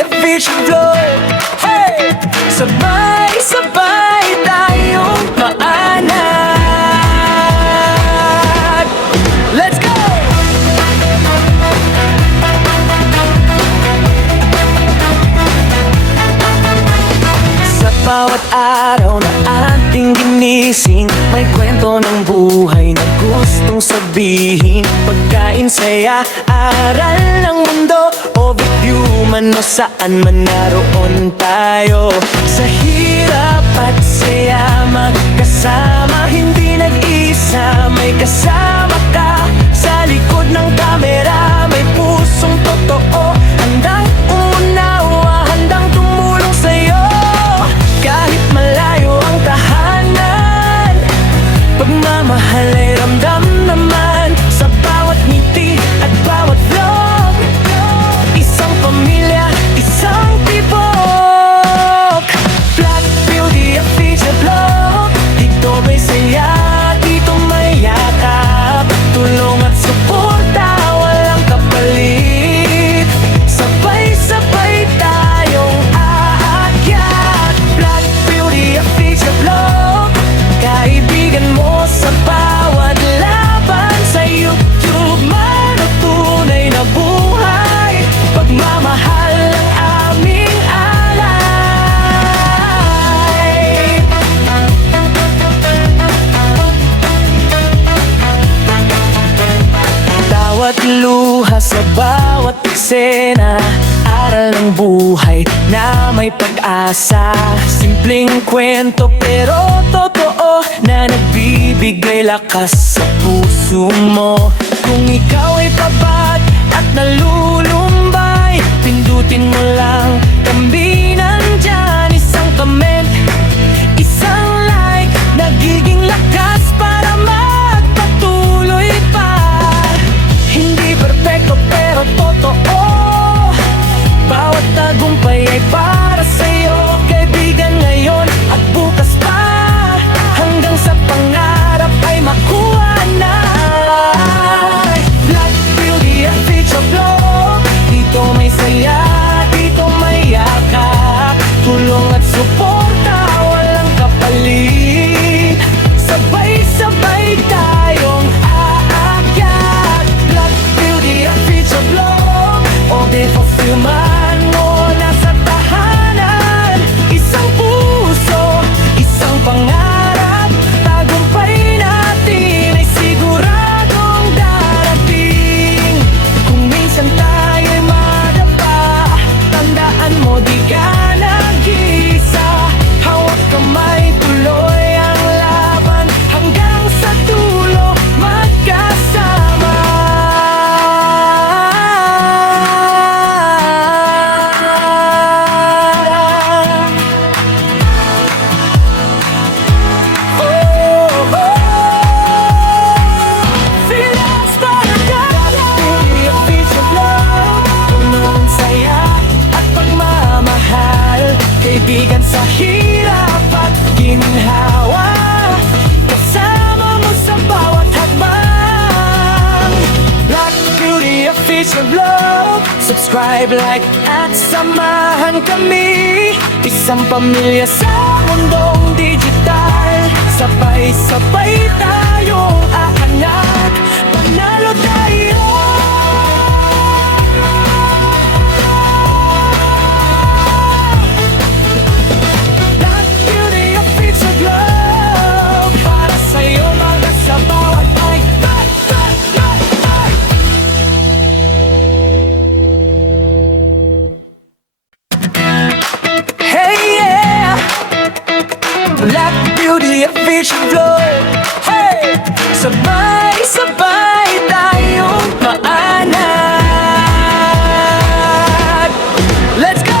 Beauty Official Vlog. Hey! Sabay-sabay tayong maanad. Let's go! Sa bawat araw na ating ginising, may kwento ng buhay na gustong sabihin. Pagkain, saya, aral ng mundo, overview man o saan man naroon tayo. Sa hirap at saya, magkasama, hindi nag-isa. May kasama ka sa likod ng kamera, may pusong totoo, handang umunawa, handang tumulong sa'yo. Kahit malayo ang tahanan, pagmamahal ay ramdam naman. Sa bawat ngiti at bawat vlog, isang pamilya, isang tibok. Black Beauty Official Vlog. Dito may saya, dito may yakap, tulong at suporta, walang kapalit. Sabay-sabay tayong aakyat. Black Beauty Official Vlog. Kaibigan mo sa bawat laban, sa YouTube man o tunay na buhay, pagmamahal ang aming alay. Bawat luha sa bawat eksena, aral ng buhay na may pag-asa. Simpleng kwento pero totoo, na nagbibigay lakas sa puso mo. Kung ikaw ay pabat at nalulumbay, pindutin mo lang, kami nandyan. Isang comment, isang like, nagiging lakas para magpatuloy pa. Hindi perfecto pero totoo, bawat tagumpay ay para sa'yo. Kaibigan ngayon at bukas pa, hanggang sa pangarap ay makuha na. Black Beauty Official Vlog. Dito may saya, dito may yakap, tulong at suporta, walang kapalit. Sabay-sabay tayong aakyat. Black Beauty Official Vlog. All day fulfillment mo nasa tahanan, isang puso, isang pangarap, tagumpay natin ay siguradong darating. Kung minsan tayo'y madapa, tandaan mo di ka nag-isa. Hawak kamay, tuloy ang laban, hanggang sa dulo magkasama. Oh, oh. Feelings para Beauty Official Vlog. Puno ng saya at pagmamahal, kaibigan sa hirap at ginhawa, kasama mo sa bawat hakbang. Black Beauty Official Vlog. Subscribe, like at samahan kami, isang pamilya sa mundong digital. Sabay-sabay tayong aangat, panalo tayo. Black Beauty Official Vlog. Para sa'yo mga sa bawat ay. Hey yeah! Black Beauty Official Vlog. Hey! Sabay-sabay tayong maanad. Let's go!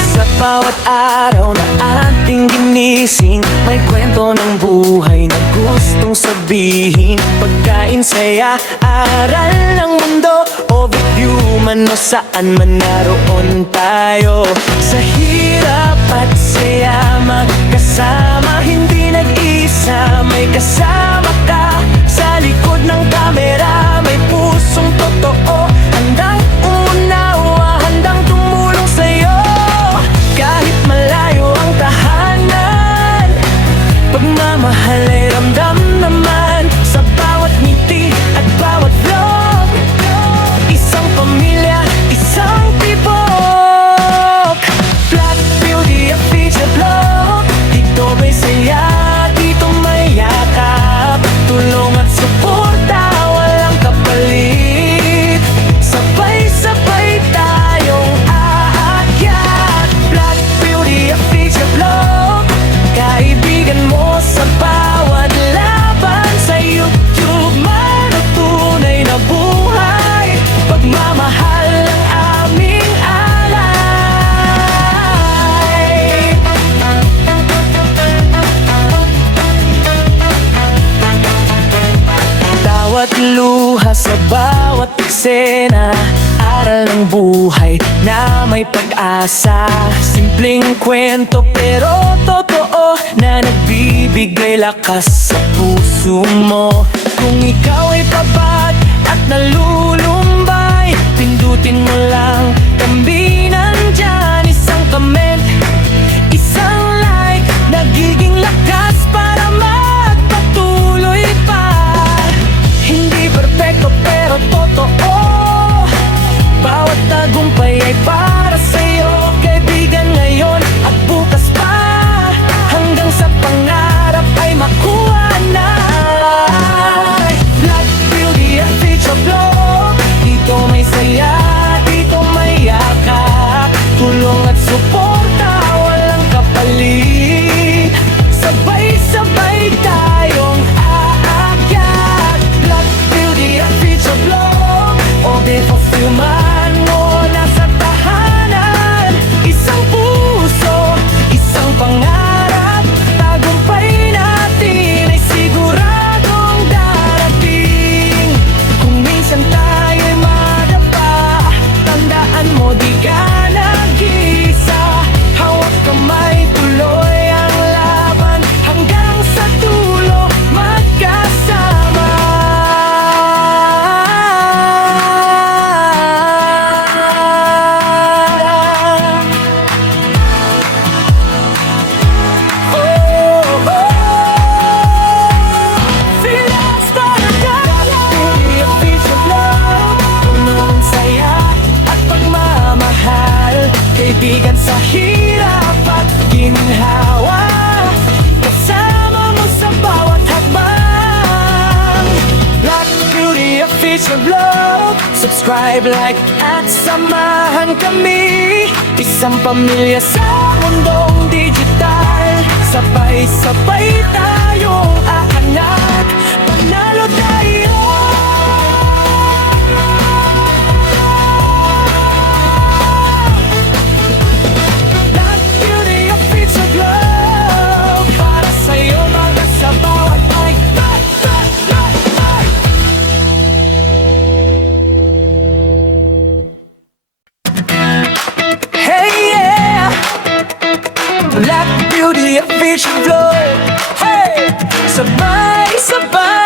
Sa bawat araw na ating ginising, may kwento ng buhay na gustong sabihin. Pagkain, saya, aral ng mundo, overview man o saan man naroon tayo. Sa hirap at saya, magkasama, hindi nag-isa. May kasama ka sa Sa bawat eksena, aral ng buhay na may pag-asa. Simpleng kwento pero totoo, na nagbibigay lakas sa puso mo. Kung ikaw ay pabat at nalulumbay, pindutin mo lang, kami nandyan. Isang comment, isang like, nagiging lakas para magpatuloy pa. Hindi perfecto pero totoo, bawat tagumpay ay para sa'yo, kaibigan, ngayon at bukas pa, hanggang sa pangarap ay makuha na. Black Beauty at Feature Vlog, dito may saya, dito may yakap, tulong at suporta, walang kapalit. Sabay-sabay tayong aakyat. Black Beauty at Feature Vlog, all day fulfillment mo nasa tahanan. Isang puso, isang pangarap, tagumpay natin ay siguradong darating. Kung minsan tayo'y madapa, tandaan mo di ka nag-isa. Hawak kamay, tuloy ang laban, hanggang sa dulo magkasama. Feelings talaga. Beauty at Feature Vlog, puno ng saya at pagmamahal, kaibigan sa hirap at ginhawa, kasama mo sa bawat hakbang. Black Beauty at Feature Vlog, subscribe, like at samahan kami. Isang pamilya sa mundong digital, sabay-sabay tayong aangat, panalo tayo. Black Beauty at Feature Vlog, para sa'yo mga sa bawat ay hey yeah! Black Beauty at Feature Vlog, hey! Sabay-sabay